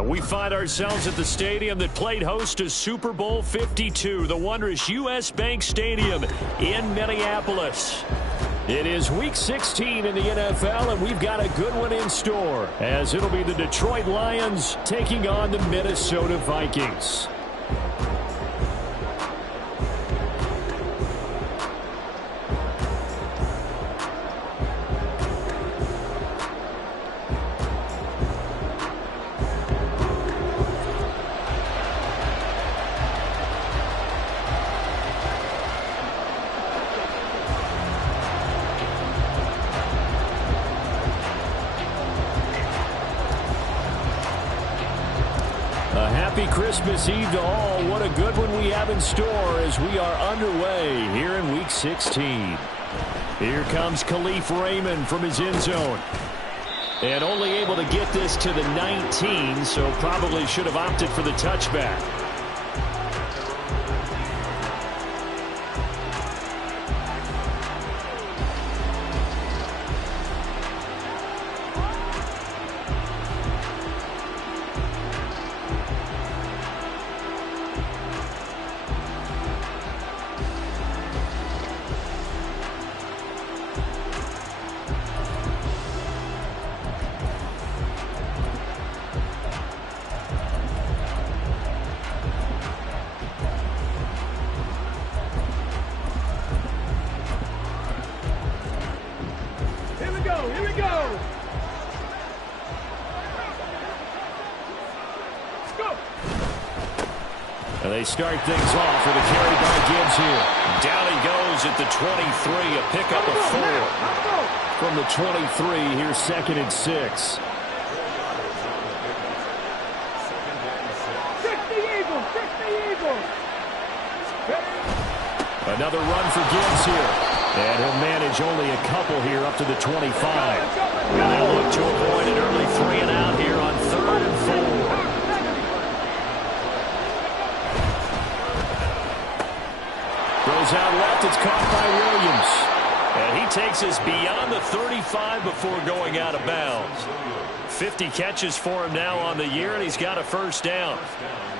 And we find ourselves at the stadium that played host to Super Bowl 52, the wondrous U.S. Bank Stadium in Minneapolis. It is Week 16 in the NFL, and we've got a good one in store, as it'll be the Detroit Lions taking on the Minnesota Vikings. Happy Christmas Eve to all. What a good one we have in store as we are underway here in Week 16. Here comes Khalif Raymond from his end zone. And only able to get this to the 19, so probably should have opted for the touchback. They start things off with a carry by Gibbs here. Down he goes at the 23, a pickup of 4. From the 23, here's 2nd and 6. Another run for Gibbs here. And he'll manage only a couple here up to the 25. And they'll look to avoid an early 3 and out here on 3rd and 4. Goes out left, it's caught by Williams. And he takes us beyond the 35 before going out of bounds. 50 catches for him now on the year, and he's got a first down.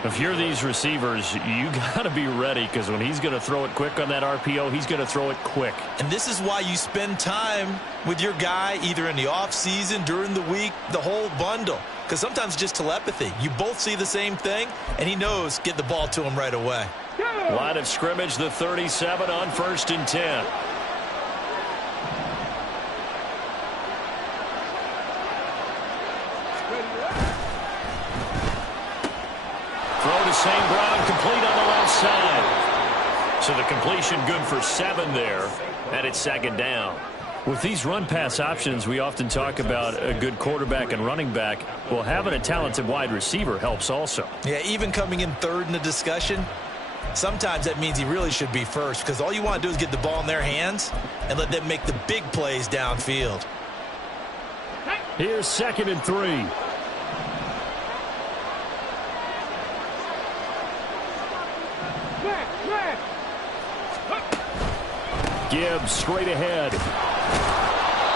If you're these receivers, you got to be ready, because when he's going to throw it quick on that RPO, he's going to throw it quick. And this is why you spend time with your guy either in the offseason, during the week, the whole bundle. Because sometimes just telepathy. You both see the same thing, and he knows get the ball to him right away. Line of scrimmage, the 37 on 1st and 10. Throw to St. Brown, complete on the left side. So the completion good for 7 there, and it's 2nd down. With these run-pass options, we often talk about a good quarterback and running back. Well, having a talented wide receiver helps also. Yeah, even coming in 3rd in the discussion, sometimes that means he really should be first, because all you want to do is get the ball in their hands and let them make the big plays downfield. Here's 2nd and 3. Gibbs straight ahead.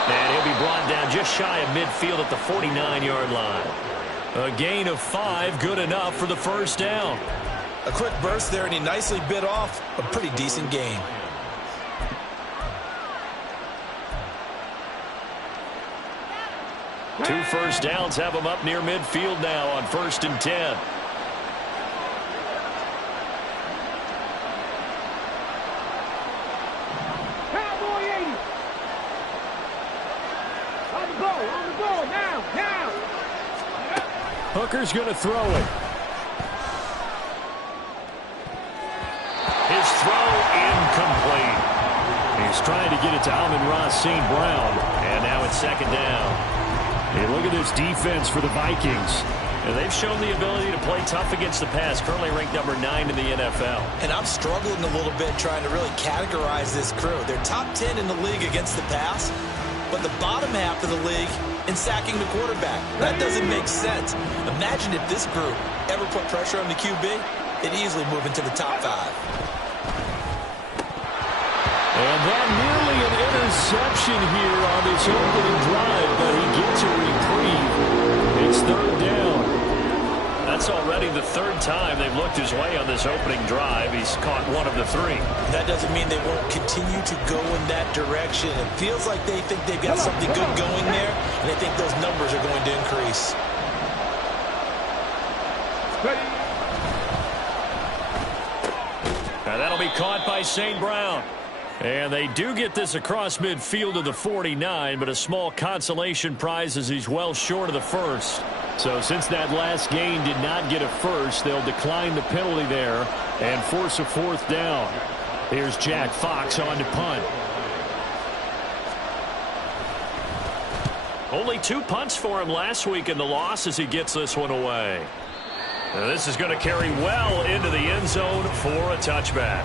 And he'll be brought down just shy of midfield at the 49-yard line. A gain of 5, good enough for the first down. A quick burst there, and he nicely bit off a pretty decent gain. Two first downs have him up near midfield now on 1st and 10. Hooker's going to throw it. His throw incomplete. He's trying to get it to Amon-Ra St. Brown. And now it's 2nd down. Hey, look at this defense for the Vikings. And they've shown the ability to play tough against the pass. Currently ranked number 9 in the NFL. And I'm struggling a little bit trying to really categorize this crew. They're top 10 in the league against the pass, but the bottom half of the league in sacking the quarterback. That doesn't make sense. Imagine if this group ever put pressure on the QB, it'd easily move into the top 5. And that nearly an interception here on this opening drive, but he gets a reprieve. It's 3rd down. That's already the third time they've looked his way on this opening drive. He's caught one of the three. That doesn't mean they won't continue to go in that direction. It feels like they think they've got something good going there, and they think those numbers are going to increase. Now that'll be caught by St. Brown. And they do get this across midfield to the 49, but a small consolation prize as he's well short of the first. So since that last gain did not get a first, they'll decline the penalty there and force a fourth down. Here's Jack Fox on to punt. Only 2 punts for him last week in the loss as he gets this one away. Now this is going to carry well into the end zone for a touchback.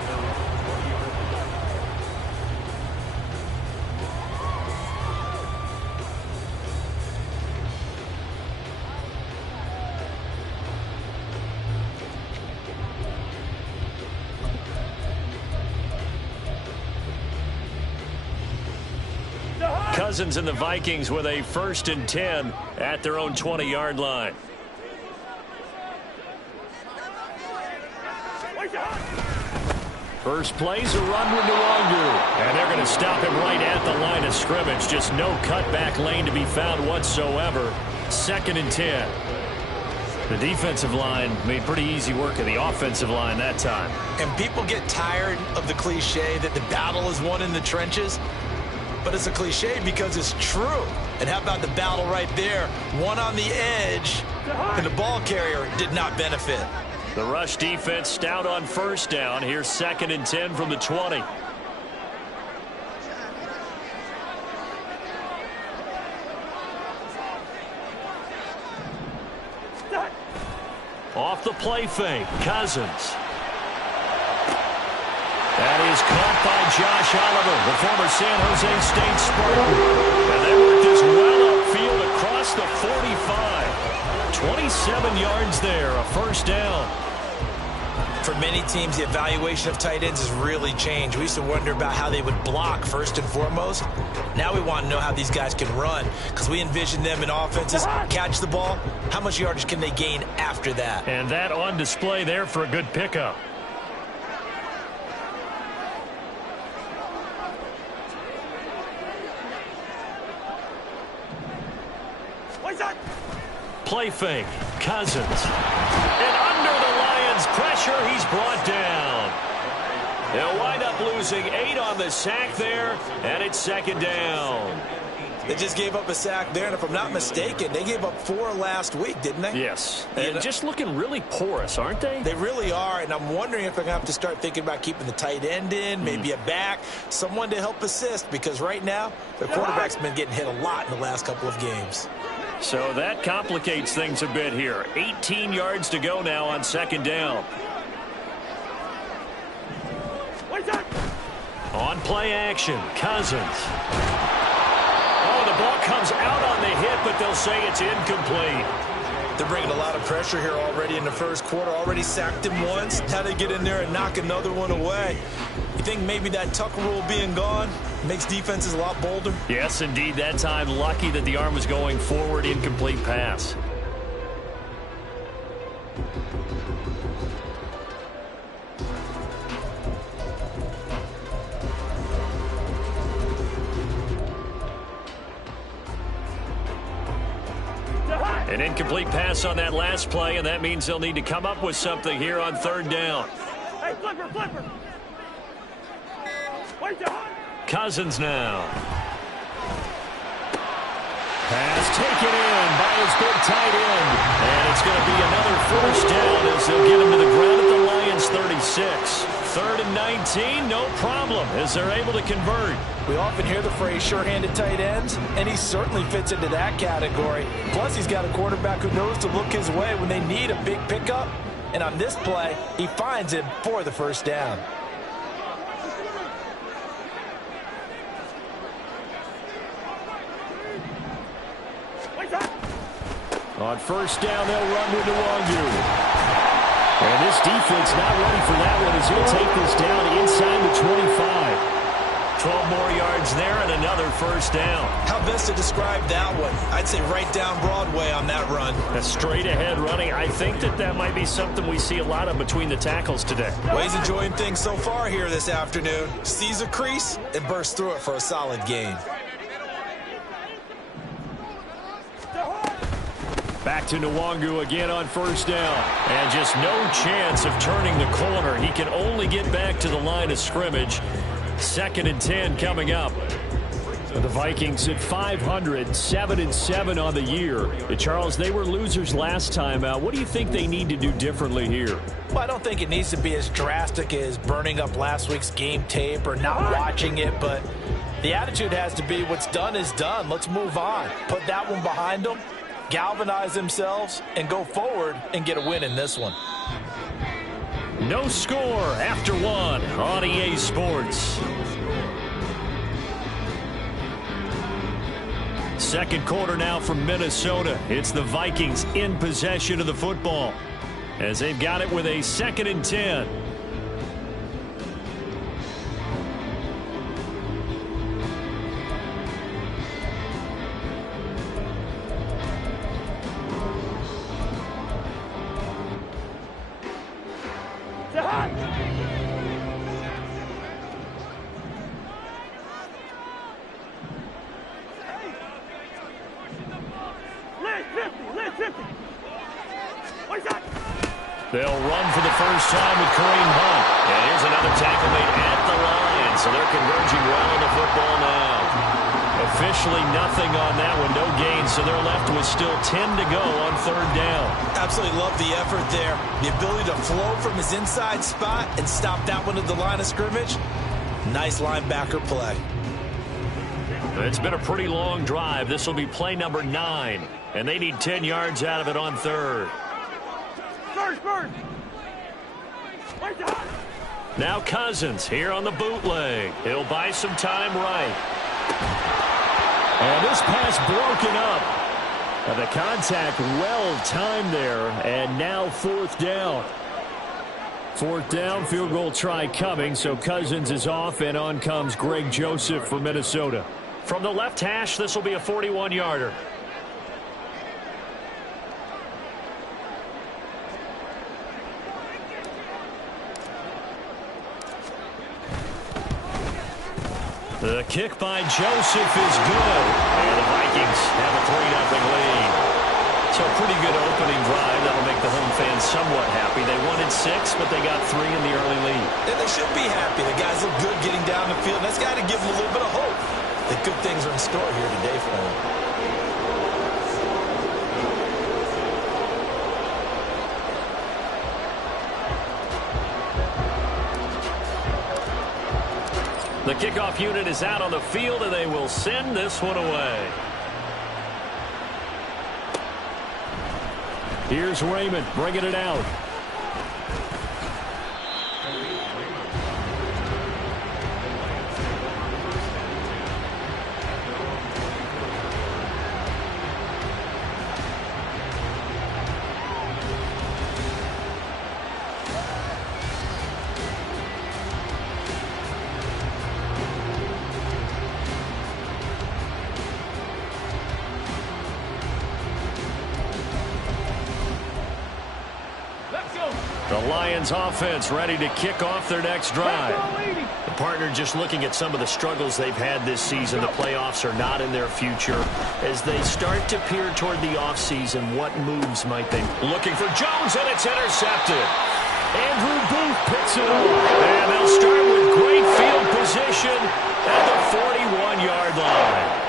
Cousins and the Vikings with a 1st and 10 at their own 20-yard line. First play's a run with Nwangu. And they're going to stop him right at the line of scrimmage. Just no cutback lane to be found whatsoever. 2nd and 10. The defensive line made pretty easy work of the offensive line that time. And people get tired of the cliche that the battle is won in the trenches. But it's a cliche because it's true. And how about the battle right there? One on the edge, and the ball carrier did not benefit. The rush defense stout on 1st down. Here's 2nd and 10 from the 20. Off the play fake, Cousins. That is caught by Josh Oliver, the former San Jose State Spartan. And they worked this well upfield across the 45. 27 yards there, a 1st down. For many teams, the evaluation of tight ends has really changed. We used to wonder about how they would block first and foremost. Now we want to know how these guys can run, because we envision them in offenses, catch the ball. How much yardage can they gain after that? And that on display there for a good pickup. Play fake, Cousins. And under the Lions' pressure, he's brought down. They'll wind up losing 8 on the sack there, and it's 2nd down. They just gave up a sack there, and if I'm not mistaken, they gave up 4 last week, didn't they? Yes, and just looking really porous, aren't they? They really are, and I'm wondering if they're going to have to start thinking about keeping the tight end in, maybe a back, someone to help assist, because right now, their quarterback's been getting hit a lot in the last couple of games. So that complicates things a bit here. 18 yards to go now on 2nd down. On play action, Cousins. Oh, the ball comes out on the hit, but they'll say it's incomplete. They're bringing a lot of pressure here already in the first quarter. Already sacked him once. How to get in there and knock another one away. You think maybe that Tucker rule being gone makes defenses a lot bolder? Yes, indeed. That time, lucky that the arm was going forward. Incomplete pass. An incomplete pass on that last play, and that means they'll need to come up with something here on 3rd down. Hey, flipper. Cousins now. Pass taken in by his big tight end. And it's going to be another 1st down as they'll get him to the ground at the Lions 36. 3rd and 19, no problem, as they're able to convert. We often hear the phrase sure-handed tight ends, and he certainly fits into that category. Plus, he's got a quarterback who knows to look his way when they need a big pickup. And on this play, he finds him for the 1st down. On 1st down, they'll run with Nwangu. And this defense not ready for that one as he'll take this down inside the 25. 12 more yards there and another first down. How best to describe that one? I'd say right down Broadway on that run. A straight-ahead running. I think that might be something we see a lot of between the tackles today. Well, he's enjoying things so far here this afternoon. Sees a crease and bursts through it for a solid gain. Back to Nwangu again on first down. And just no chance of turning the corner. He can only get back to the line of scrimmage. 2nd and 10 coming up. The Vikings at 500, 7-7 on the year. Charles, they were losers last time out. What do you think they need to do differently here? Well, I don't think it needs to be as drastic as burning up last week's game tape or not watching it, but the attitude has to be what's done is done. Let's move on. Put that one behind them, galvanize themselves, and go forward and get a win in this one. No score after one on EA Sports. Second quarter now from Minnesota. It's the Vikings in possession of the football as they've got it with a 2nd and 10. They'll run for the first time with Kareem Hunt. And here's another tackle made at the line. So they're converging well on the football now. Officially nothing on that one. No gain. So they're left with still 10 to go on 3rd down. Absolutely love the effort there. The ability to flow from his inside spot and stop that one at the line of scrimmage. Nice linebacker play. It's been a pretty long drive. This will be play number 9. And they need 10 yards out of it on 3rd. Now Cousins here on the bootleg. He'll buy some time right. And this pass broken up. And the contact well timed there. And now 4th down. 4th down, field goal try coming. So Cousins is off and on comes Greg Joseph for Minnesota. From the left hash, this will be a 41-yarder. The kick by Joseph is good. And the Vikings have a 3-0 lead. So a pretty good opening drive. That'll make the home fans somewhat happy. They wanted 6, but they got 3 in the early lead. And they should be happy. The guys look good getting down the field. That's got to give them a little bit of hope that good things are in store here today for them. The kickoff unit is out on the field, and they will send this one away. Here's Raymond bringing it out. The Lions offense ready to kick off their next drive. The partner just looking at some of the struggles they've had this season. The playoffs are not in their future. As they start to peer toward the offseason, what moves might they? Looking for Jones, and it's intercepted. Andrew Booth picks it up. And they'll start with great field position at the 41-yard line.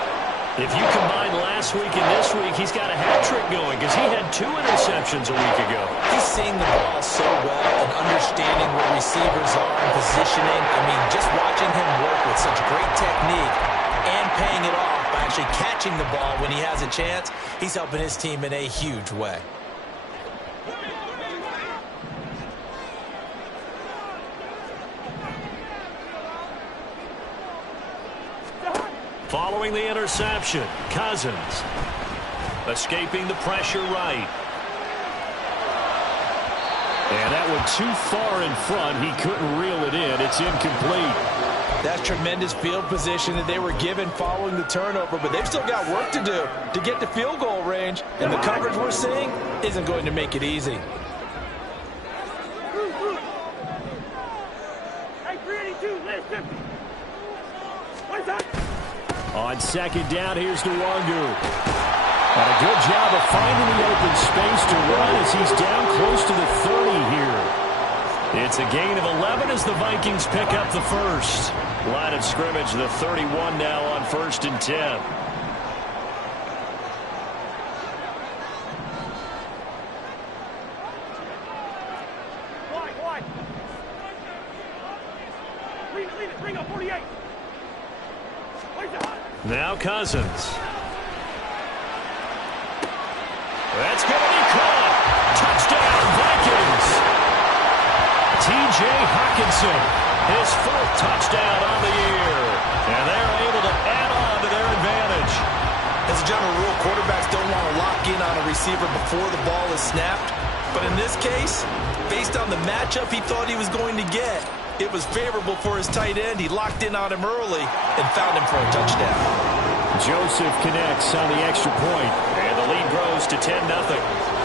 If you combine last week and this week, he's got a hat trick going because he had 2 interceptions a week ago. He's seeing the ball so well and understanding where receivers are and positioning. I mean, just watching him work with such great technique and paying it off by actually catching the ball when he has a chance, he's helping his team in a huge way. Following the interception, Cousins escaping the pressure right. And that one too far in front. He couldn't reel it in. It's incomplete. That's tremendous field position that they were given following the turnover, but they've still got work to do to get to field goal range, and the coverage we're seeing isn't going to make it easy. On second down, here's Nwangu. And a good job of finding the open space to run as he's down close to the 30 here. It's a gain of 11 as the Vikings pick up the first. Line of scrimmage, the 31 now on 1st and 10. Bring up 48. Now Cousins. That's going to be caught. Touchdown, Vikings. T.J. Hawkinson, his 4th touchdown on the year. And they're able to add on to their advantage. As a general rule, quarterbacks don't want to lock in on a receiver before the ball is snapped. But in this case, based on the matchup he thought he was going to get, it was favorable for his tight end. He locked in on him early and found him for a touchdown. Joseph connects on the extra point, and the lead grows to 10-0.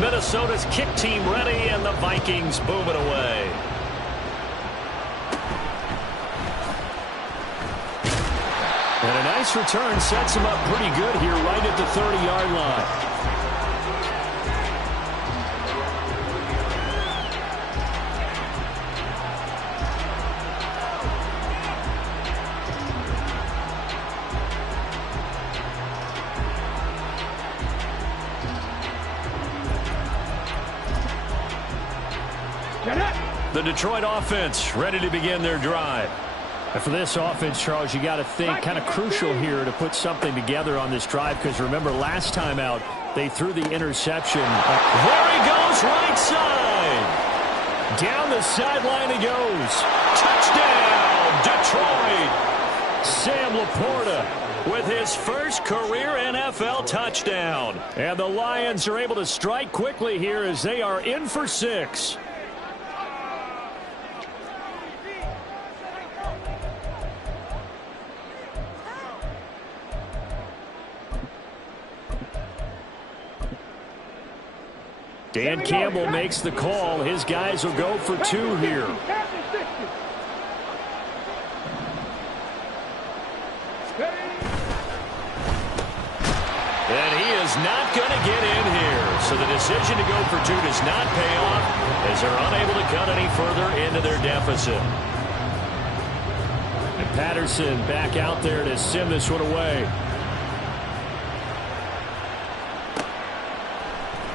Minnesota's kick team ready, and the Vikings boom it away. And a nice return sets him up pretty good here right at the 30-yard line. The Detroit offense ready to begin their drive. And for this offense, Charles, you got to think kind of crucial here to put something together on this drive, because remember last time out they threw the interception. There he goes, right side. Down the sideline he goes. Touchdown, Detroit. Sam Laporta with his first career NFL touchdown. And the Lions are able to strike quickly here as they are in for 6. Dan Campbell makes the call. His guys will go for 2 here. And he is not going to get in here. So the decision to go for 2 does not pay off as they're unable to cut any further into their deficit. And Patterson back out there to send this one away.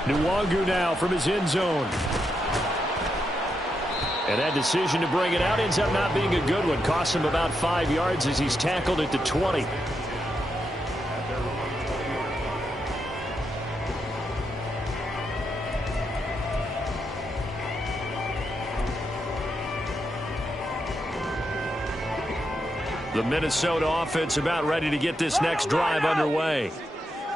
Nwangu now from his end zone. And that decision to bring it out ends up not being a good one. Costs him about 5 yards as he's tackled at the 20. The Minnesota offense about ready to get this next drive underway.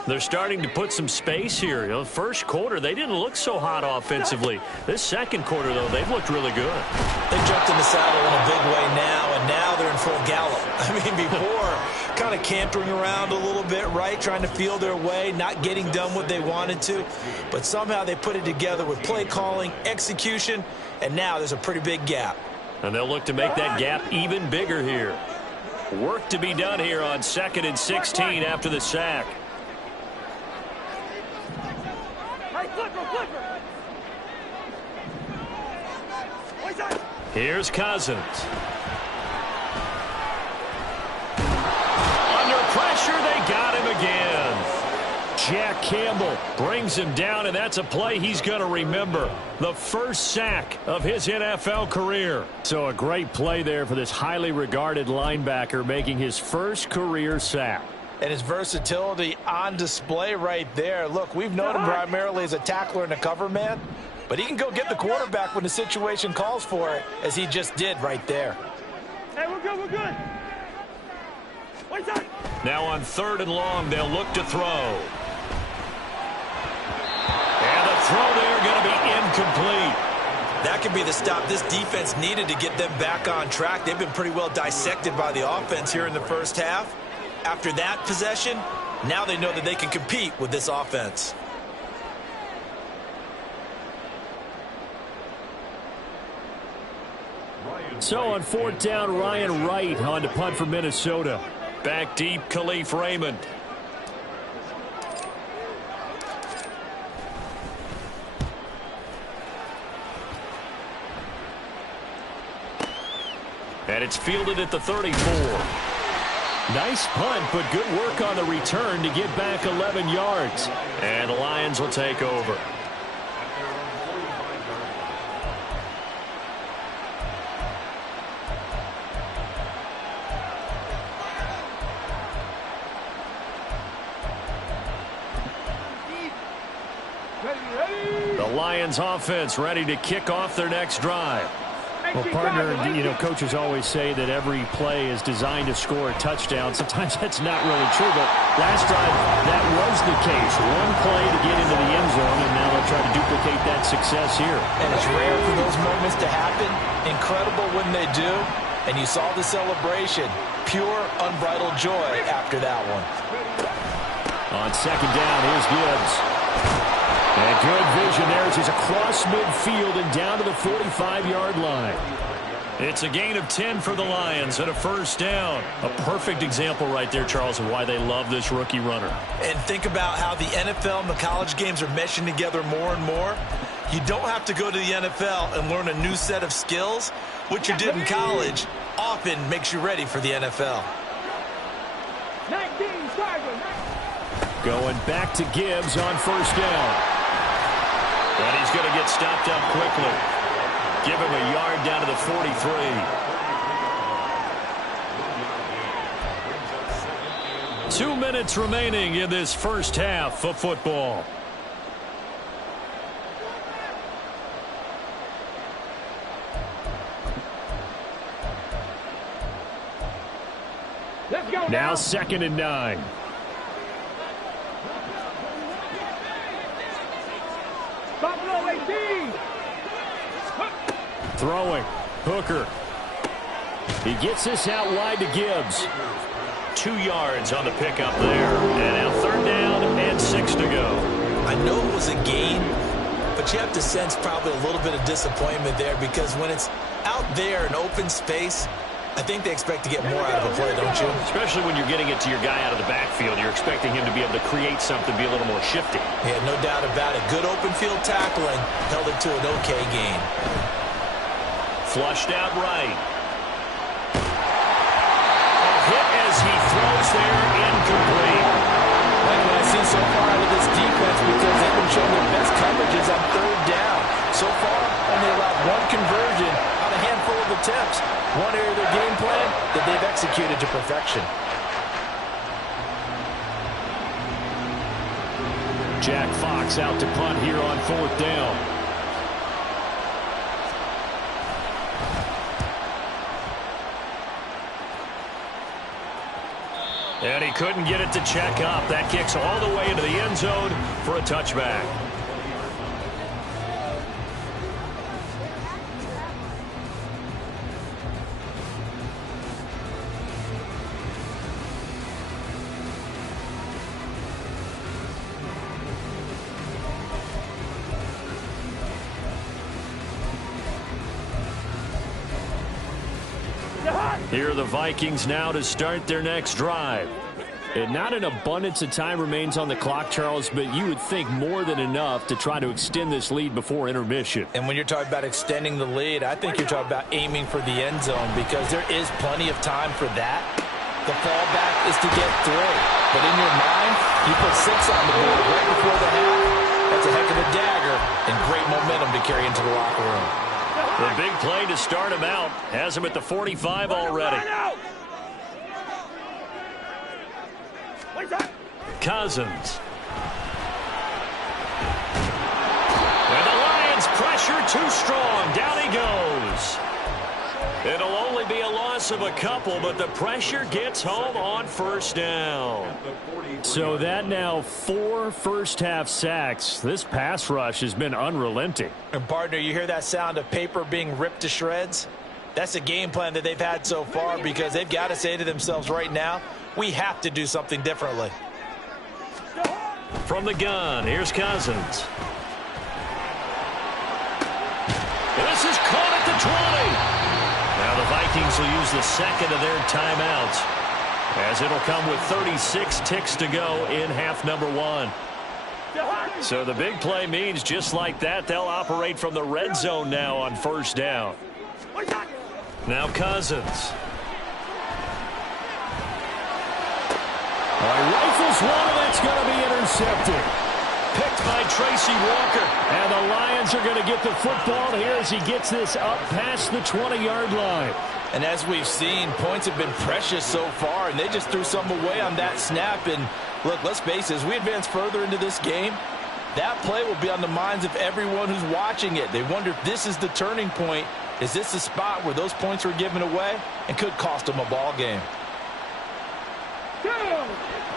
They're starting to put some space here. You know, first quarter, they didn't look so hot offensively. This second quarter, though, they've looked really good. They jumped in the saddle in a big way now, and now they're in full gallop. I mean, before, kind of cantering around a little bit, right, trying to feel their way, not getting done what they wanted to. But somehow they put it together with play calling, execution, and now there's a pretty big gap. And they'll look to make that gap even bigger here. Work to be done here on 2nd and 16 after the sack. Here's Cousins. Under pressure, they got him again. Jack Campbell brings him down, and that's a play he's going to remember. The first sack of his NFL career. So a great play there for this highly regarded linebacker, making his first career sack. And his versatility on display right there. Look, we've known him primarily as a tackler and a cover man, but he can go get the quarterback when the situation calls for it, as he just did right there. Hey, we're good, we're good. One side. Now on 3rd and long, they'll look to throw. And the throw there going to be incomplete. That could be the stop this defense needed to get them back on track. They've been pretty well dissected by the offense here in the first half. After that possession, now they know that they can compete with this offense. So on 4th down, Ryan Wright on to punt for Minnesota. Back deep, Khalif Raymond. And it's fielded at the 34. Nice punt, but good work on the return to get back 11 yards. And the Lions will take over. The Lions offense ready to kick off their next drive. Well, partner, you know, coaches always say that every play is designed to score a touchdown. Sometimes that's not really true, but last drive, that was the case. One play to get into the end zone, and now they'll try to duplicate that success here. And it's rare for those moments to happen. Incredible when they do. And you saw the celebration. Pure, unbridled joy after that one. On 2nd down, here's Gibbs. And good vision there as he's across midfield and down to the 45-yard line. It's a gain of 10 for the Lions and a 1st down. A perfect example right there, Charles, of why they love this rookie runner. And think about how the NFL and the college games are meshing together more and more. You don't have to go to the NFL and learn a new set of skills. What you did in college often makes you ready for the NFL. 19, Going back to Gibbs on 1st down. And he's going to get stopped up quickly. Give him a yard down to the 43. 2 minutes remaining in this first half of football. Let's go Now 2nd and 9. Buffalo 18. Throwing. Hooker. He gets this out wide to Gibbs. 2 yards on the pickup there. And now 3rd down and 6 to go. I know it was a gain, but you have to sense probably a little bit of disappointment there, because when it's out there in open space, I think they expect to get more out of a play, don't you? Especially when you're getting it to your guy out of the backfield. You're expecting him to be able to create something, be a little more shifty. Yeah, no doubt about it. Good open field tackling held it to an okay gain. Flushed out right. A hit as he throws there, incomplete. Like what I've seen so far out of this defense, because they've been showing their best coverages on 3rd down. So far, only allowed 1 conversion on a handful of attempts. One area of their game plan that they've executed to perfection. Jack Fox out to punt here on 4th down. And he couldn't get it to check up. That kicks all the way into the end zone for a touchback. Here are the Vikings now to start their next drive. And not an abundance of time remains on the clock, Charles, but you would think more than enough to try to extend this lead before intermission. And when you're talking about extending the lead, I think you're talking about aiming for the end zone, because there is plenty of time for that. The fallback is to get 3. But in your mind, you You put 6 on the board right before the half. That's a heck of a dagger and great momentum to carry into the locker room. The big play to start him out has him at the 45 already. Cousins. And the Lions pressure too strong. Down he goes. It'll only be a loss of a couple, but the pressure gets home on first down. So that now 4 first-half sacks. This pass rush has been unrelenting. And partner, you hear that sound of paper being ripped to shreds? That's the game plan that they've had so far because they've got to say to themselves right now, we have to do something differently. From the gun, here's Cousins. This is caught at the 20. Now the Vikings will use the second of their timeouts, as it'll come with 36 ticks to go in half number 1. So the big play means just like that, they'll operate from the red zone now on first down. Now Cousins. Rifles one, and it's going to be intercepted. Picked by Tracy Walker. And the Lions are going to get the football here as he gets this up past the 20-yard line. And as we've seen, points have been precious so far, and they just threw some away on that snap. And look, let's face it, as we advance further into this game, that play will be on the minds of everyone who's watching it. They wonder if this is the turning point. Is this the spot where those points were given away and could cost them a ball game?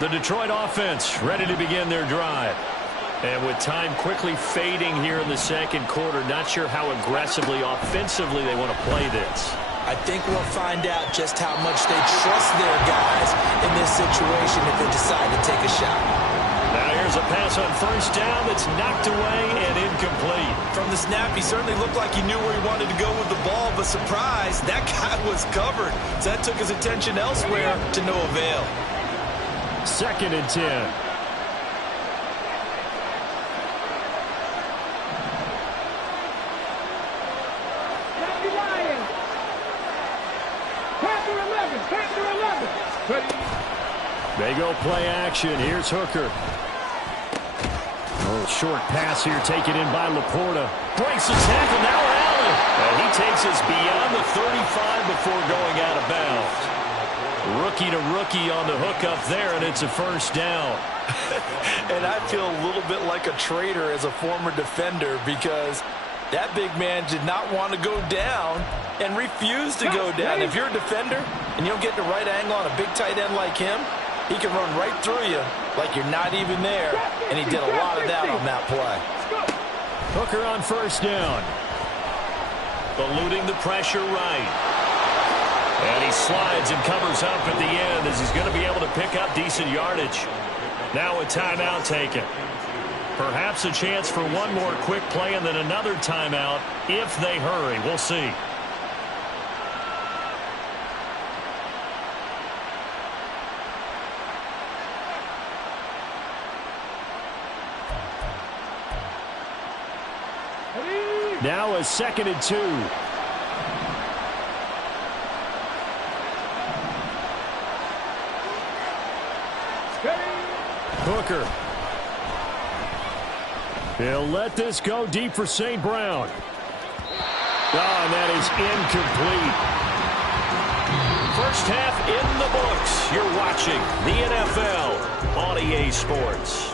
The Detroit offense ready to begin their drive. And with time quickly fading here in the second quarter, not sure how aggressively, offensively they want to play this. I think we'll find out just how much they trust their guys in this situation if they decide to take a shot. Now here's a pass on first down that's knocked away and incomplete. From the snap, he certainly looked like he knew where he wanted to go with the ball, but surprise, that guy was covered. So that took his attention elsewhere to no avail. 2nd and 10. They go play action. Here's Hooker. Oh, short pass here taken in by Laporta. Breaks the tackle. Now Allen. And he takes us beyond the 35 before going out of bounds. Rookie to rookie on the hook up there, and it's a first down. And I feel a little bit like a traitor as a former defender because that big man did not want to go down and refused to go down. If you're a defender and you don't get the right angle on a big tight end like him, he can run right through you like you're not even there, and he did a lot of that on that play. Hooker on first down. Eluding the pressure right. And he slides and covers up at the end as he's going to be able to pick up decent yardage. Now a timeout taken. Perhaps a chance for one more quick play and then another timeout if they hurry. We'll see. Now a 2nd and 2. Hooker. He'll let this go deep for St. Brown. Oh, and that is incomplete. First half in the books. You're watching the NFL on EA Sports.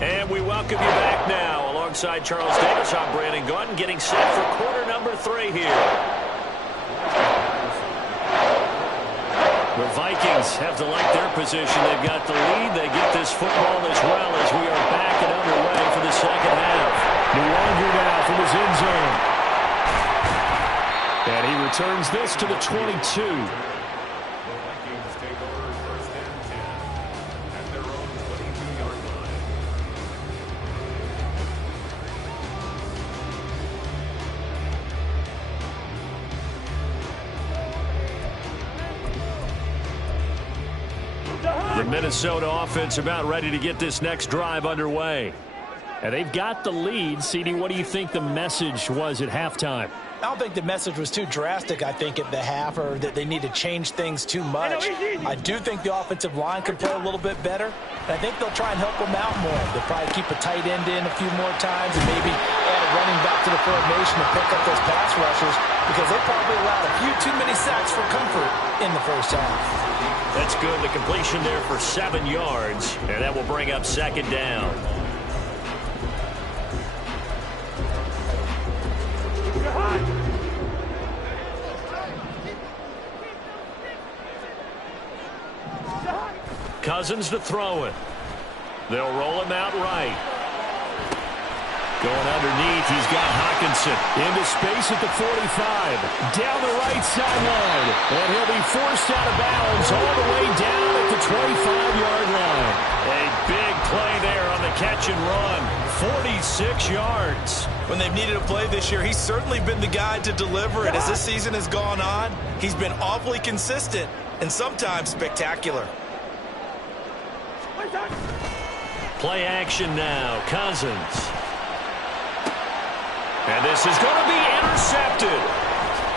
And we welcome you back now. Alongside Charles Davis, I'm Brandon Gunn, getting set for quarter number 3 here. The Vikings have to like their position. They've got the lead. They get this football as well as we are back and underway for the second half. Luongo now from his end zone. And he returns this to the 22. And Minnesota offense about ready to get this next drive underway. And they've got the lead. CD, what do you think the message was at halftime? I don't think the message was too drastic, I think, at the half, or that they need to change things too much. I do think the offensive line can play a little bit better. And I think they'll try and help them out more. They'll probably keep a tight end in a few more times and maybe add a running back to the formation to pick up those pass rushers, because they probably allowed a few too many sacks for comfort in the first half. That's good. The completion there for 7 yards, and that will bring up second down. Cousins to throw it. They'll roll him out right. Going underneath, he's got Hockenson. Into space at the 45. Down the right sideline. And he'll be forced out of bounds all the way down at the 25-yard line. A big play there on the catch and run. 46 yards. When they've needed a play this year, he's certainly been the guy to deliver it. As this season has gone on, he's been awfully consistent and sometimes spectacular. Play action now. Cousins. And this is going to be intercepted.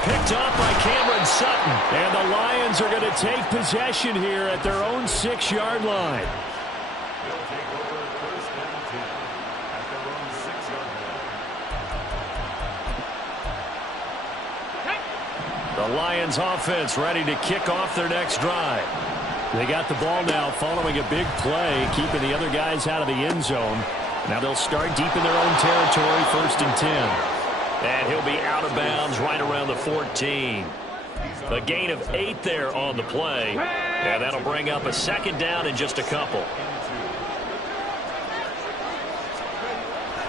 Picked up by Cameron Sutton. And the Lions are going to take possession here at their own 6-yard line. The Lions offense ready to kick off their next drive. They got the ball now following a big play, keeping the other guys out of the end zone. Now they'll start deep in their own territory, 1st and 10. And he'll be out of bounds right around the 14. A gain of 8 there on the play. And that'll bring up a second down in just a couple.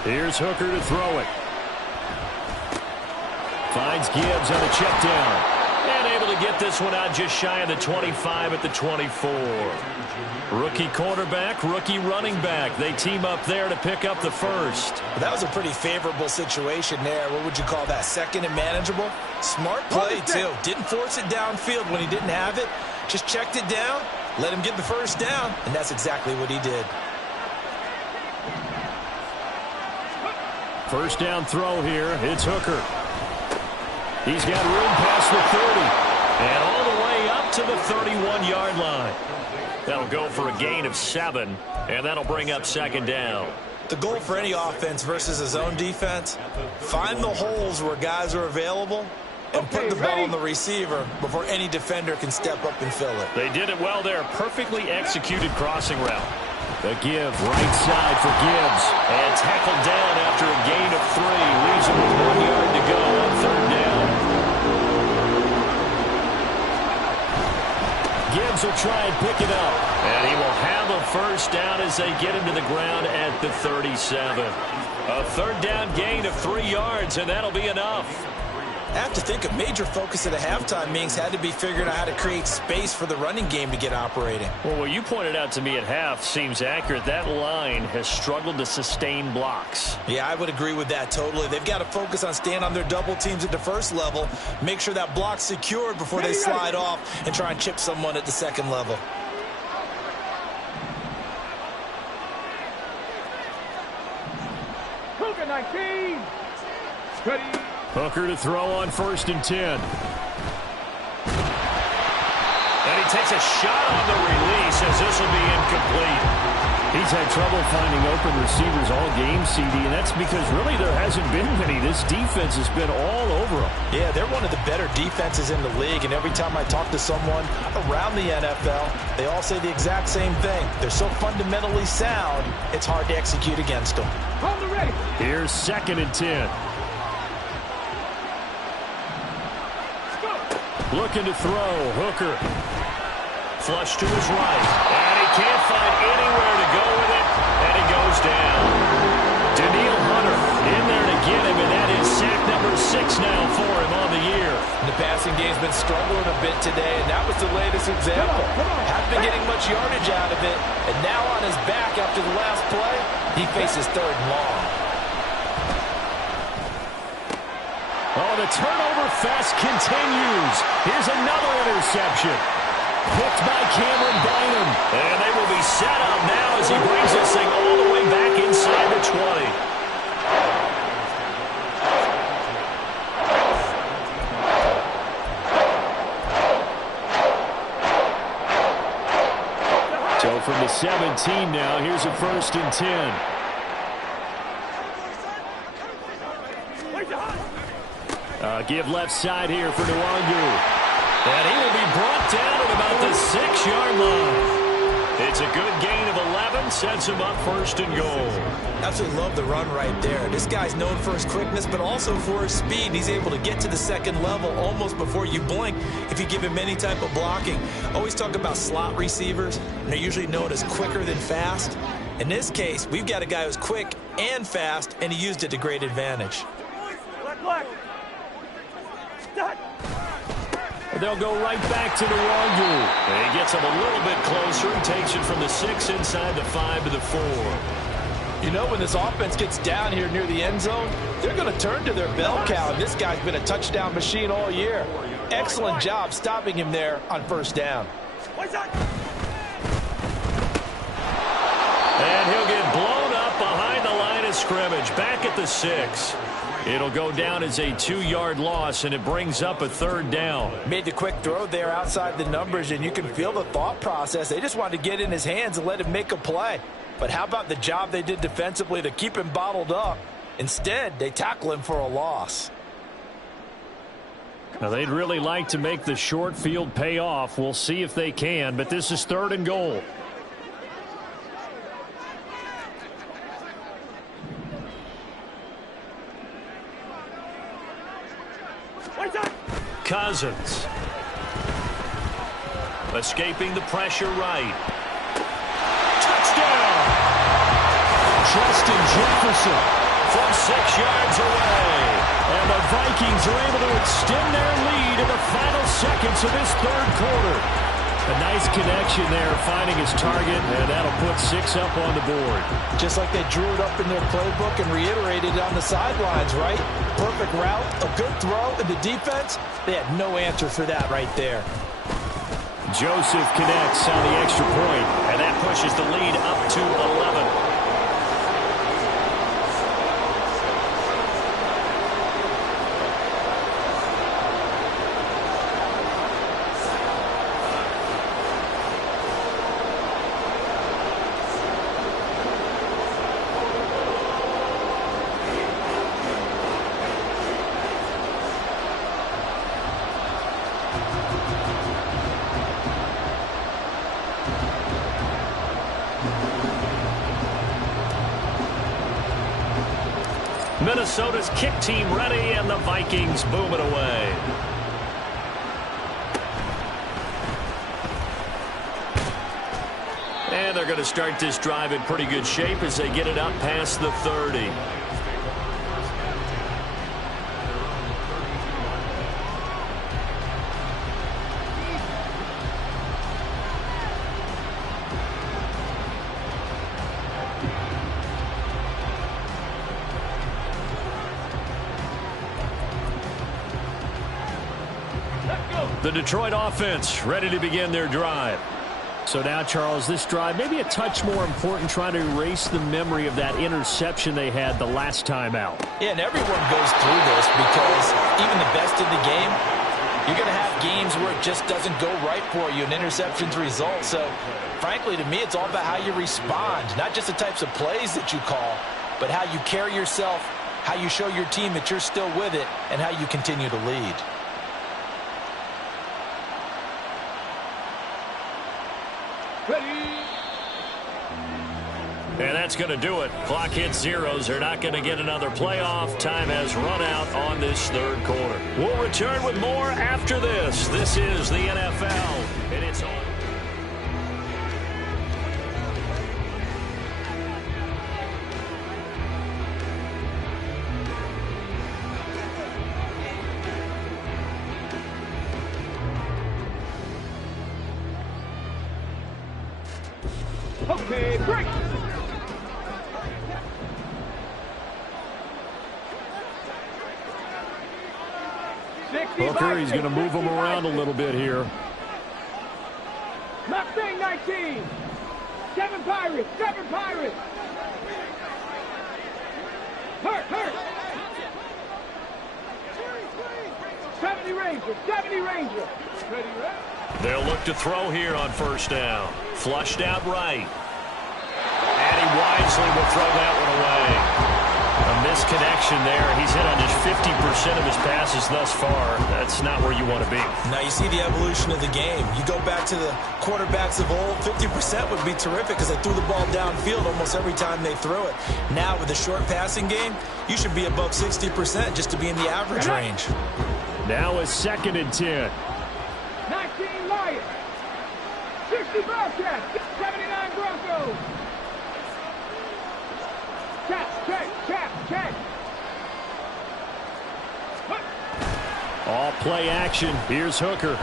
Here's Hooker to throw it. Finds Gibbs on a check down. And able to get this one out just shy of the 25 at the 24. Rookie quarterback, rookie running back. They team up there to pick up the first. That was a pretty favorable situation there. What would you call that? Second and manageable? Smart play, too. Didn't force it downfield when he didn't have it. Just checked it down, let him get the first down, and that's exactly what he did. First down throw here. It's Hooker. He's got room past the 30. And all the way up to the 31-yard line. That'll go for a gain of 7, and that'll bring up second down. The goal for any offense versus his own defense, find the holes where guys are available and put the ball on the receiver before any defender can step up and fill it. They did it well there. Perfectly executed crossing route. The give, right side for Gibbs. And tackled down after a gain of 3. Leaves him with 1 yard to go on third down. Gibbs will try and pick it up. And he will have a first down as they get him to the ground at the 37. A third down gain of 3 yards, and that'll be enough. I have to think a major focus at the halftime meetings had to be figuring out how to create space for the running game to get operating. Well, what you pointed out to me at half seems accurate. That line has struggled to sustain blocks. Yeah, I would agree with that totally. They've got to focus on staying on their double teams at the first level, make sure that block's secured before they slide off and try and chip someone at the second level. Hooker 19. Ready. Hooker to throw on 1st and 10. And he takes a shot on the release as this will be incomplete. He's had trouble finding open receivers all game, CD, and that's because really there hasn't been many. This defense has been all over them. Yeah, they're one of the better defenses in the league, and every time I talk to someone around the NFL, they all say the exact same thing. They're so fundamentally sound, it's hard to execute against them. Hold the ready. Here's 2nd and 10. Looking to throw. Hooker. Flush to his right. And he can't find anywhere to go with it. And he goes down. Daniil Hunter in there to get him. And that is sack number 6 now for him on the year. The passing game's been struggling a bit today, and that was the latest example. Haven't been getting much yardage out of it. And now on his back after the last play, he faces 3rd and long. Oh, the turnover fest continues. Here's another interception. Picked by Cameron Bynum. And they will be set up now as he brings this thing all the way back inside the 20. So from the 17 now, here's a 1st and 10. Give left side here for Nwangu. And he will be brought down at about the 6-yard line. It's a good gain of 11, sets him up 1st and goal. Absolutely love the run right there. This guy's known for his quickness, but also for his speed. He's able to get to the second level almost before you blink if you give him any type of blocking. Always talk about slot receivers, and they're usually known as quicker than fast. In this case, we've got a guy who's quick and fast, and he used it to great advantage. They'll go right back to Nwangu. And he gets him a little bit closer. He takes it from the 6 inside the 5 to the 4. You know, when this offense gets down here near the end zone, they're going to turn to their bell cow. This guy's been a touchdown machine all year. Excellent job stopping him there on 1st down. And he'll get blown up behind the line of scrimmage. Back at the 6. It'll go down as a 2-yard loss, and it brings up a 3rd down. Made the quick throw there outside the numbers, and you can feel the thought process. They just wanted to get in his hands and let him make a play. But how about the job they did defensively to keep him bottled up? Instead, they tackle him for a loss. Now, they'd really like to make the short field pay off. We'll see if they can, but this is 3rd and goal. Cousins. Escaping the pressure right. Touchdown! Justin Jefferson. From 6 yards away. And the Vikings are able to extend their lead in the final seconds of this 3rd quarter. A nice connection there, finding his target, and that'll put 6 up on the board. Just like they drew it up in their playbook and reiterated it on the sidelines, right? Perfect route, a good throw, and the defense, they had no answer for that right there. Joseph connects on the extra point, and that pushes the lead up to 11. Minnesota's kick team ready, and the Vikings boom it away. And they're going to start this drive in pretty good shape as they get it up past the 30. The Detroit offense ready to begin their drive. So now, Charles, this drive maybe a touch more important, trying to erase the memory of that interception they had the last time out. Yeah, and everyone goes through this because even the best in the game, you're going to have games where it just doesn't go right for you, and interceptions result. So, frankly, to me, it's all about how you respond, not just the types of plays that you call, but how you carry yourself, how you show your team that you're still with it, and how you continue to lead. And that's going to do it. Clock hits zeros. They're not going to get another playoff. Time has run out on this 3rd quarter. We'll return with more after this. This is the NFL, and it's on. Okay, break. Booker, he's going to move him around a little bit here. 19. 7 Pirates. 7 Pirates. Hurt. 70 Rangers. 70 Rangers. They'll look to throw here on first down. Flushed out right. And he wisely will throw that one away. A misconnection there. He's hit on just 50% of his passes thus far. That's not where you want to be. Now you see the evolution of the game. You go back to the quarterbacks of old, 50% would be terrific because they threw the ball downfield almost every time they threw it. Now with the short passing game, you should be above 60% just to be in the average range. Now a 2nd and 10. 19 Lions. 60 Bobcats. 79 Broncos. Check. All play action. Here's Hooker.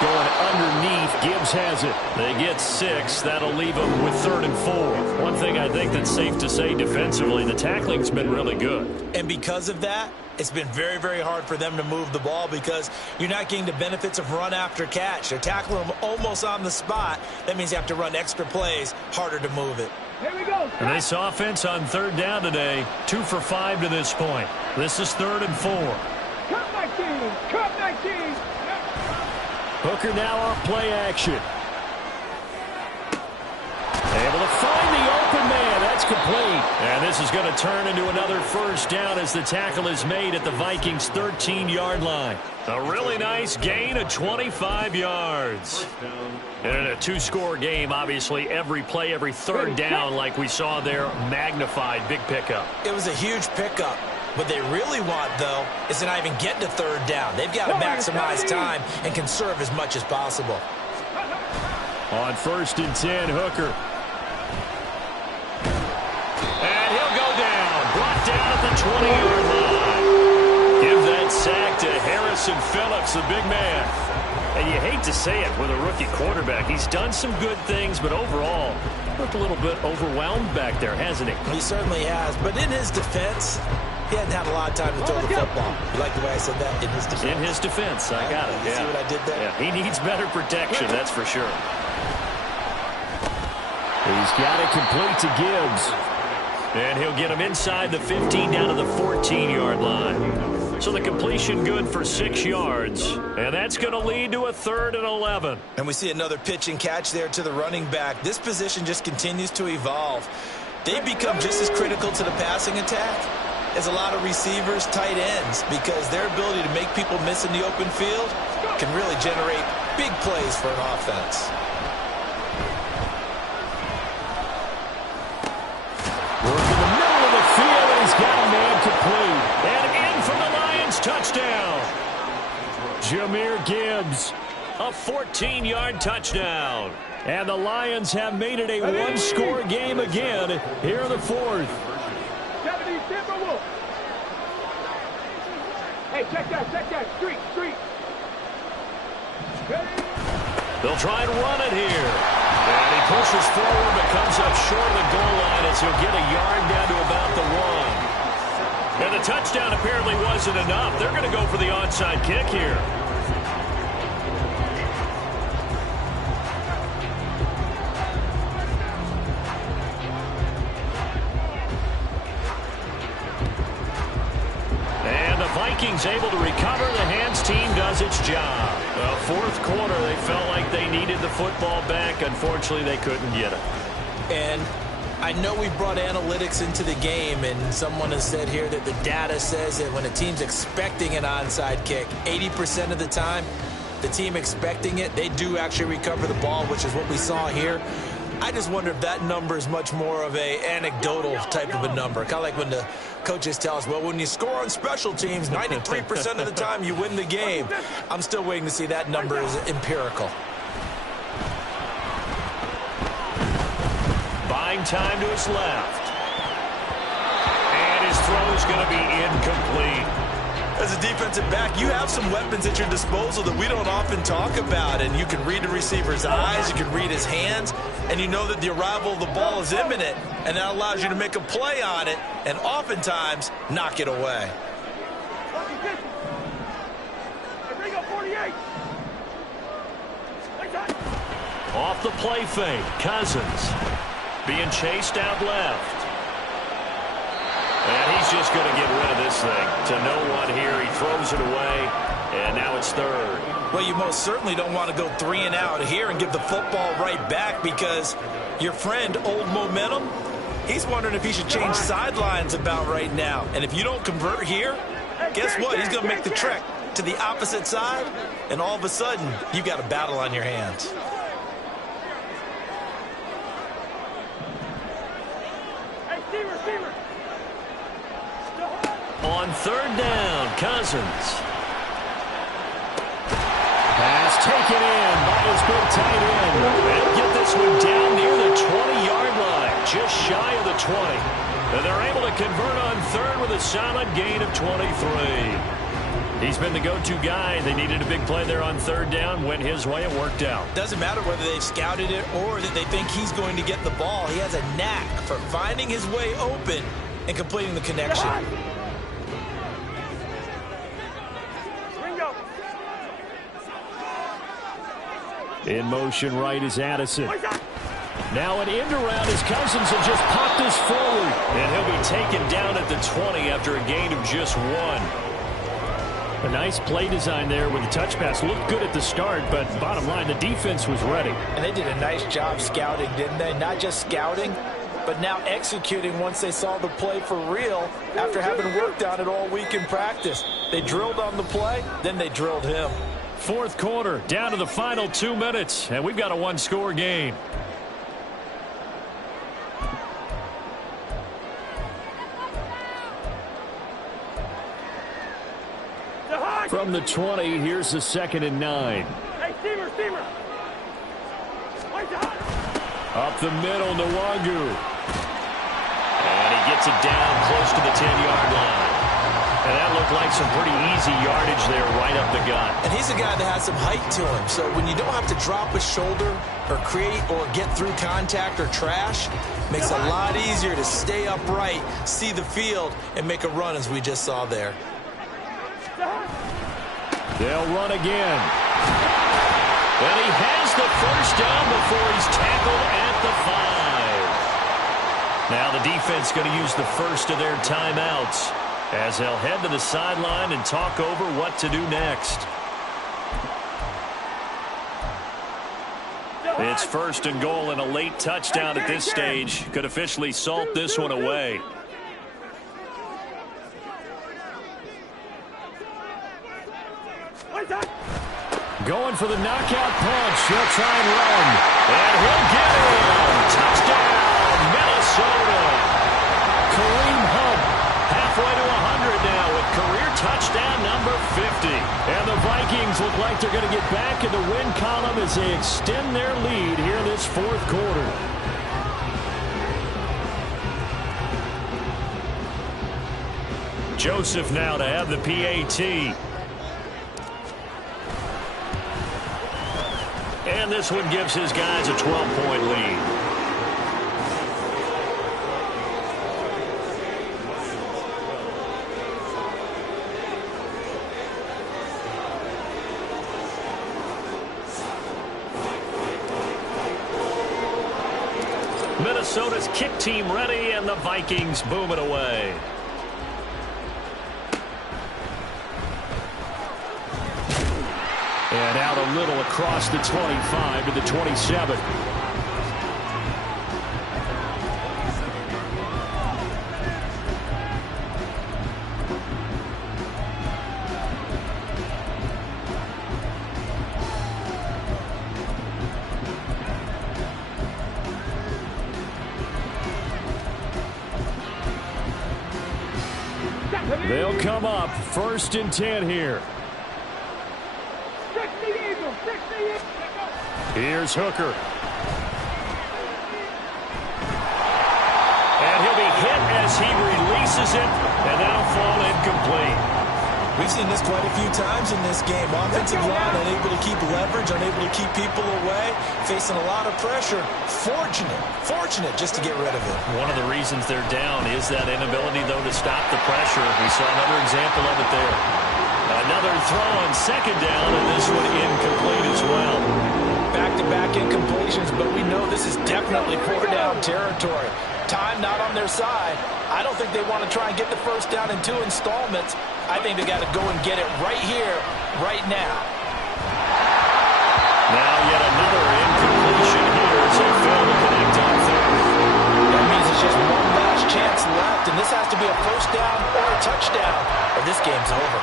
Going underneath. Gibbs has it. They get 6. That'll leave them with 3rd and 4. One thing I think that's safe to say defensively, the tackling's been really good. And because of that, it's been very, very hard for them to move the ball because you're not getting the benefits of run after catch. They're tackling them almost on the spot. That means you have to run extra plays, harder to move it. Here we go. And this offense on 3rd down today, 2 for 5 to this point. This is 3rd and 4. Cut 19. Cut 19. Hooker now off play action. Able to find the open man. That's complete. And this is going to turn into another first down as the tackle is made at the Vikings' 13-yard line. A really nice gain of 25 yards. And in a 2-score game, obviously, every play, every 3rd down, like we saw there, magnified. Big pickup. It was a huge pickup. What they really want, though, is to not even get to 3rd down. They've got to maximize time and conserve as much as possible. On 1st and 10, Hooker. And he'll go down. Brought down at the 20-yard line. Give that sack to Harrison Phillips, the big man. And you hate to say it with a rookie quarterback. He's done some good things, but overall, looked a little bit overwhelmed back there, hasn't he? He certainly has. But in his defense, he hadn't had a lot of time to throw the football. You like the way I said that? In his defense. In his defense. I got it. You see what I did there? Yeah, he needs better protection, that's for sure. He's got it complete to Gibbs. And he'll get him inside the 15 down to the 14-yard line. So the completion good for 6 yards. And that's going to lead to a 3rd and 11. And we see another pitch and catch there to the running back. This position just continues to evolve. They've become just as critical to the passing attack as a lot of receivers, tight ends, because their ability to make people miss in the open field can really generate big plays for an offense. Working the middle of the field, and he's got a man complete. And in from the Lions, touchdown. Jahmyr Gibbs. A 14-yard touchdown. And the Lions have made it a 1-score game again here in the 4th. 70 Timberwolves. Hey, check that. Street. They'll try and run it here. And he pushes forward but comes up short of the goal line as he'll get a yard down to about the 1. And the touchdown apparently wasn't enough. They're going to go for the onside kick here. And the Vikings able to recover. The hands team does its job. The 4th quarter, they felt like they needed the football back. Unfortunately, they couldn't get it. And I know we brought analytics into the game, and someone has said here that the data says that when a team's expecting an onside kick, 80% of the time, the team expecting it, they do actually recover the ball, which is what we saw here. I just wonder if that number is much more of a anecdotal type of a number. Kind of like when the coaches tell us, well, when you score on special teams, 93% of the time you win the game. I'm still waiting to see that number is empirical. Buying time to his left. And his throw is going to be incomplete. As a defensive back, you have some weapons at your disposal that we don't often talk about, and you can read the receiver's eyes, you can read his hands, and you know that the arrival of the ball is imminent, and that allows you to make a play on it and oftentimes knock it away. Off the play fake, Cousins being chased out left. And he's just going to get rid of this thing to no one here. He throws it away, and now it's third. Well, you most certainly don't want to go 3 and out here and give the football right back, because your friend, Old Momentum, he's wondering if he should change sidelines about right now. And if you don't convert here, guess what? He's going to make the trek to the opposite side, and all of a sudden, you've got a battle on your hands. On third down, Cousins. Pass taken in by his big tight end. They'll get this one down near the 20-yard line, just shy of the 20. And they're able to convert on third with a solid gain of 23. He's been the go-to guy. They needed a big play there on third down. Went his way. It worked out. Doesn't matter whether they've scouted it or that they think he's going to get the ball. He has a knack for finding his way open and completing the connection. In motion right is Addison. Now an end around as Cousins have just popped us forward. And he'll be taken down at the 20 after a gain of just 1. A nice play design there with the touch pass. Looked good at the start, but bottom line, the defense was ready. And they did a nice job scouting, didn't they? Not just scouting, but now executing once they saw the play for real after having worked on it all week in practice. They drilled on the play, then they drilled him. Fourth quarter, down to the final 2 minutes, and we've got a one-score game. From the 20, here's the 2nd and 9. Hey, Steamer. Up the middle, Nwangu. And he gets it down close to the 10-yard line. And that looked like some pretty easy yardage there right up the gut. And he's a guy that has some height to him. So when you don't have to drop a shoulder or create or get through contact or trash, makes it a lot easier to stay upright, see the field, and make a run as we just saw there. They'll run again. And he has the first down before he's tackled at the 5. Now the defense going to use the first of their timeouts as they'll head to the sideline and talk over what to do next. It's 1st and goal, and a late touchdown at this stage could officially salt this one away. Going for the knockout punch. He'll try and run. And he'll get him. Touchdown, Minnesota. Kareem Hunt halfway to 100 now with career touchdown number 50. And the Vikings look like they're going to get back in the win column as they extend their lead here in this 4th quarter. Joseph now to have the PAT. And this one gives his guys a 12-point lead. Minnesota's kick team ready, and the Vikings boom it away. And out a little across the 25 to the 27. They'll come up 1st and 10 here. Here's Hooker. And he'll be hit as he releases it, and that'll fall incomplete. We've seen this quite a few times in this game. Offensive line unable to keep leverage, unable to keep people away, facing a lot of pressure. Fortunate just to get rid of it. One of the reasons they're down is that inability, though, to stop the pressure. We saw another example of it there. Another throw on 2nd down, and this one incomplete as well. Back to back-to-back incompletions, but we know this is definitely four-down territory. Time not on their side. I don't think they want to try and get the first down in 2 installments. I think they got to go and get it right here, right now. Now yet another incompletion here as they fail to connect on third. That means it's just one last chance left, and this has to be a first down or a touchdown, or this game's over.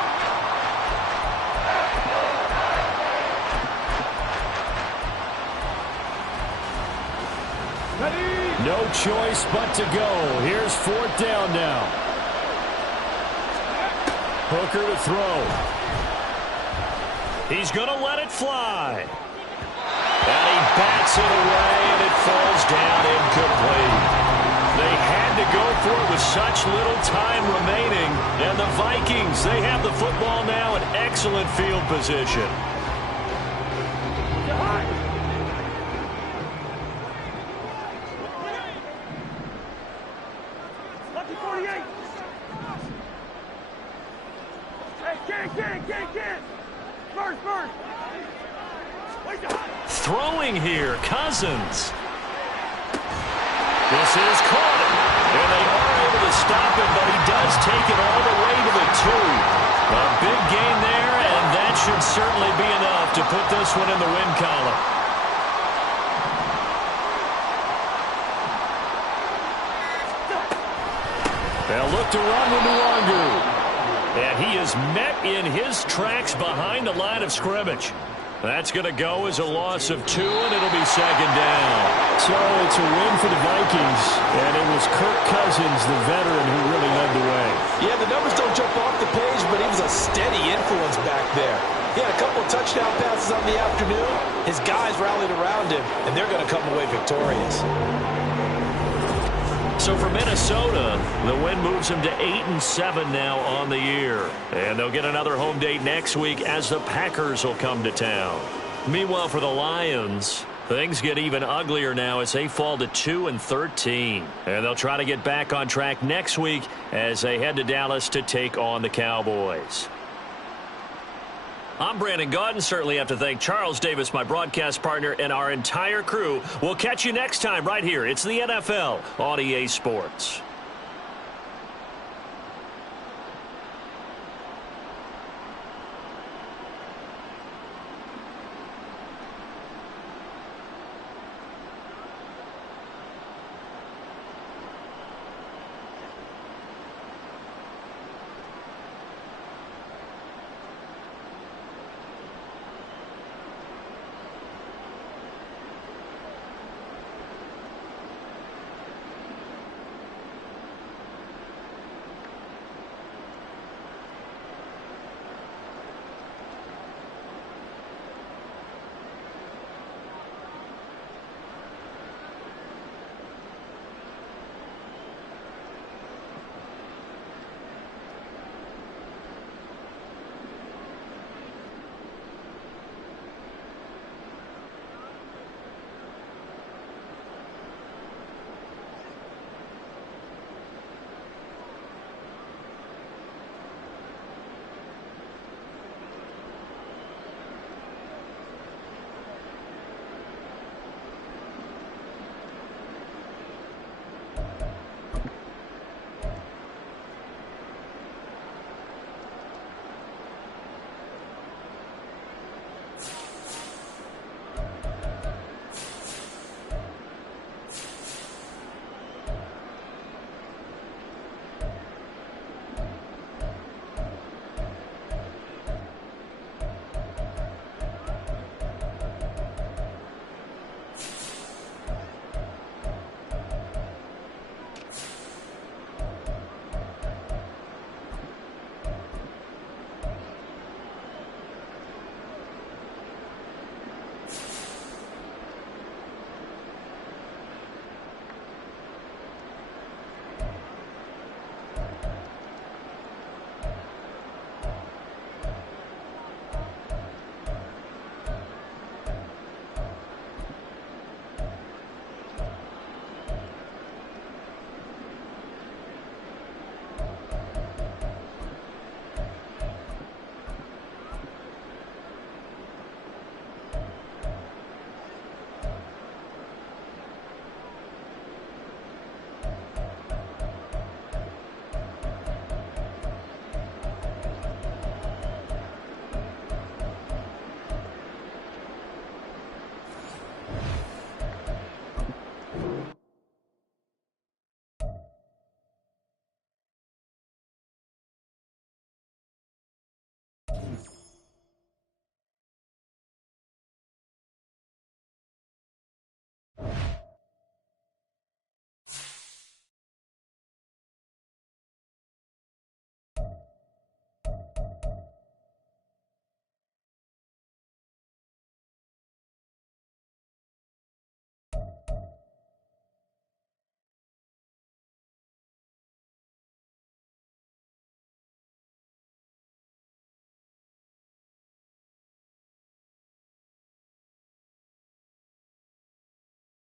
No choice but to go. Here's 4th down now. Hooker to throw. He's going to let it fly. And he bats it away, and it falls down incomplete. They had to go for it with such little time remaining. And the Vikings, they have the football now in excellent field position. Throwing here, Cousins. This is caught. And they are able to stop him, but he does take it all the way to the 2. A big gain there, and that should certainly be enough to put this one in the win column. They'll look to run with Nwangu. And he is met in his tracks behind the line of scrimmage. That's going to go as a loss of 2, and it'll be 2nd down. So it's a win for the Vikings, and it was Kirk Cousins, the veteran, who really led the way. Yeah, the numbers don't jump off the page, but he was a steady influence back there. He had a couple of touchdown passes on the afternoon. His guys rallied around him, and they're going to come away victorious. So for Minnesota, the win moves them to 8-7 now on the year. And they'll get another home date next week as the Packers will come to town. Meanwhile, for the Lions, things get even uglier now as they fall to 2-13. And they'll try to get back on track next week as they head to Dallas to take on the Cowboys. I'm Brandon Gaudin. Certainly have to thank Charles Davis, my broadcast partner, and our entire crew. We'll catch you next time right here. It's the NFL on EA Sports.